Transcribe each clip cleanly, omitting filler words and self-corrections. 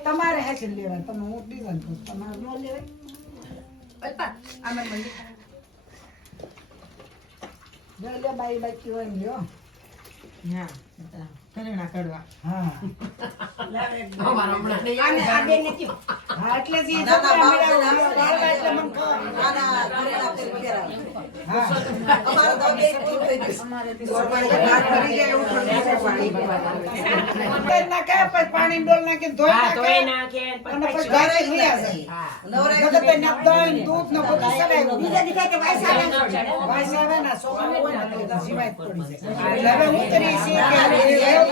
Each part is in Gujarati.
તમારે હેસે લેવા તમે હું દીધા તમારે ન લેવાય લે બાઈ બાકી હોય લ્યો હા કરેણા કડવા હા અમાર હમણાં નહીં આને આગે નથી હા એટલે જ ઈ છોકરા મેળાવ એટલે મન આના કરેણા કરી કેરા હા અમારો તો બે ટીમ થઈ ગઈ અમારે વાત કરી જાય એવું પાણી ના કે પછી પાણી ડોલ નાખી ધોઈ નાખે ધોઈ નાખે અને પછી ઘરે લઈ આવે હા નવરા જગત ને દહીં દૂધ ને બધું સડાય બીજા દીધા કે વાયસાવે ના છોકરા હોય ને તો જીવાય પડી જાય હવે હું કરી છે કે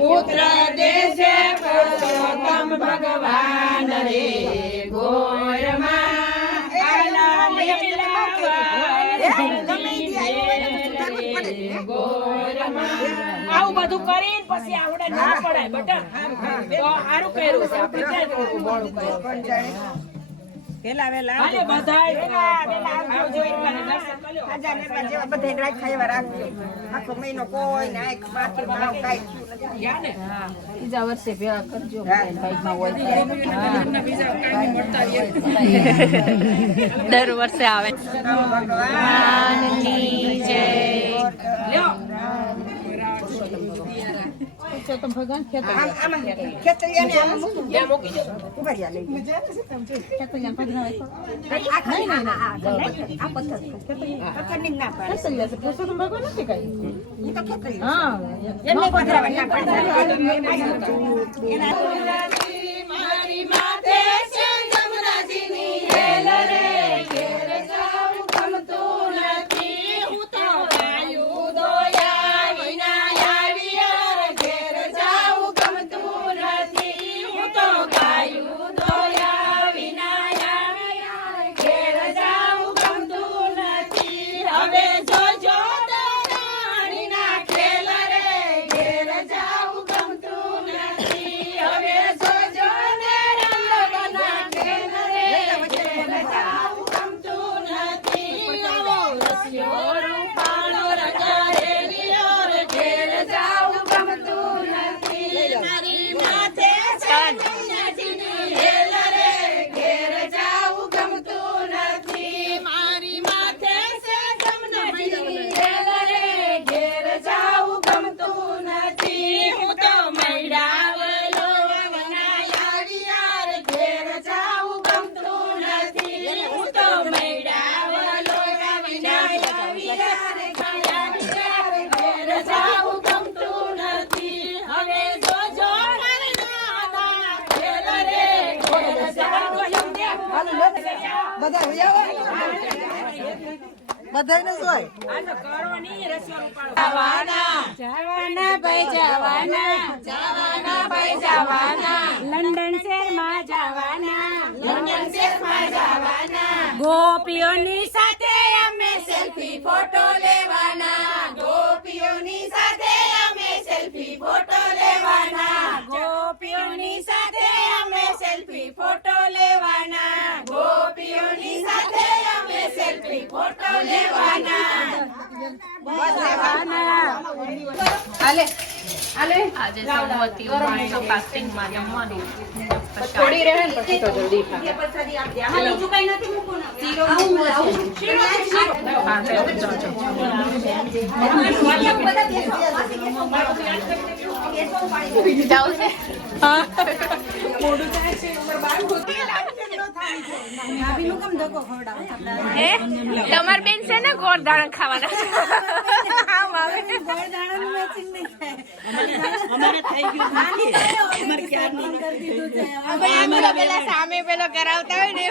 પુત્ર દેશે પુરુષોત્તમ ભગવાન રે ગોરમાં આવું બધું કરીને પછી આવડે ના પડાય બટા તો સારું કર્યું છે આપણે ક્યાં મોડું કર્યું પેલા વેલા આલે બધાય વેલા આવજો એકને દર્શન કર્યો આજા લેવા જેવા બધાય રાત ખાઈવા રાખજો આખો મહિનો કોઈ ને આખ બાકી ભાવ કાઈ યા ને હા બીજા વર્ષે ભેગા કરજો બાઈકમાં હોય બીજા કાઈ મળતા દર વર્ષે આવે ભગવાનની જય લ્યો તો ભગવાન ખેતરિયાને યા મૂકી દો ઉભા લઈ ખેતરિયા પધરાવે આ ખાઈ ના આ પથ્થર ખેતરિયા ના પાડે ખેતરિયા છે તો ભગવાન નથી કઈ ઈ તો ખેતરિયા હા એને પધરાવે ના પાડે મારી માથે છે જમનાજીની હેલ રે ઘેર જાઉં ગમતું નથી હું તો આયુ દોયા વિના બધા વિયાવો બધાને જોય જવાના ભાઈ જવાના લંડન શહેરમાં જવાના ગોપીઓની સાથે અમે સેલ્ફી ફોટો લેવાના ગોપીઓની સાથે અમે સેલ્ફી ફોટો લેવાના ગોપીઓની સાથે અમે સેલ્ફી ફોટો લેવાના ગોપીઓની સાથે અમે સેલ્ફી ફોટો લેવાના આજે સોમવતી ઉમાણીનો કાસ્ટિંગમાં જમવાનું થોડી રહે ને પછી તો જલ્દી થાય જાઉં છે તમાર બેન છે ને ગોળ દાણા ખાવાના પેલા સામે પેલો કરાવતા હોય ને